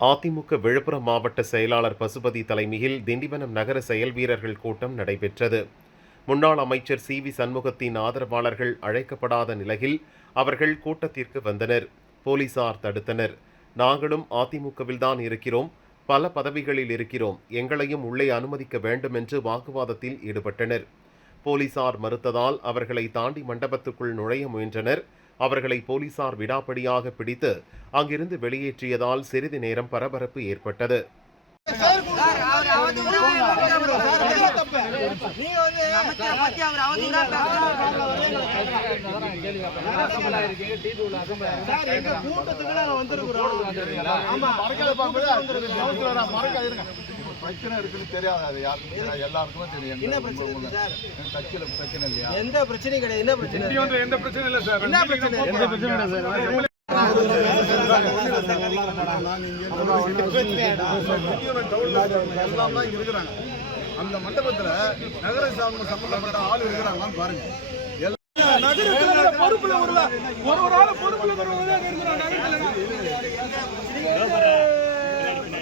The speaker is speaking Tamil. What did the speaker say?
அதிமுக விழுப்புரம் மாவட்ட செயலாளர் பசுபதி தலைமையில் திண்டிவனம் நகர செயல் வீரர்கள் கூட்டம் நடைபெற்றது. முன்னாள் அமைச்சர் சி.வி. சண்முகத்தின் ஆதரவாளர்கள் அழைக்கப்படாத நிலையில் அவர்கள் கூட்டத்திற்கு வந்தனர். போலீசார் தடுத்தனர். நாங்களும் அதிமுகவில்தான் இருக்கிறோம், பல பதவிகளில் இருக்கிறோம், எங்களையும் உள்ளே அனுமதிக்க வேண்டும் என்று வாக்குவாதத்தில் ஈடுபட்டனர். போலீசார் மறுத்ததால் அவர்களை தாண்டி மண்டபத்துக்குள் நுழைய முயன்றனர். அவர்களை போலீசார் விடாப்பிடியாக பிடித்து அங்கிருந்து வெளியேற்றியதால் சிறிது நேரம் பரபரப்பு ஏற்பட்டது. பிரச்சனை இருக்குன்னு தெரியாது, அது எல்லாருக்குமே தெரியும். என்ன பிரச்சனை சார்? கட்சியில பிரச்சனை இல்லையா? எந்த பிரச்சனையும் கிடையாது. என்ன பிரச்சனை? எந்த பிரச்சனை இல்ல சார். என்ன பிரச்சனை? எந்த பிரச்சனை இல்ல சார். அந்த மண்டபத்துல நகர சம்பந்தப்பட்ட ஆள் இருக்கிறாங்களான்னு பாருங்க. பொறுப்புல ஒரு ஆள் பொறுப்புல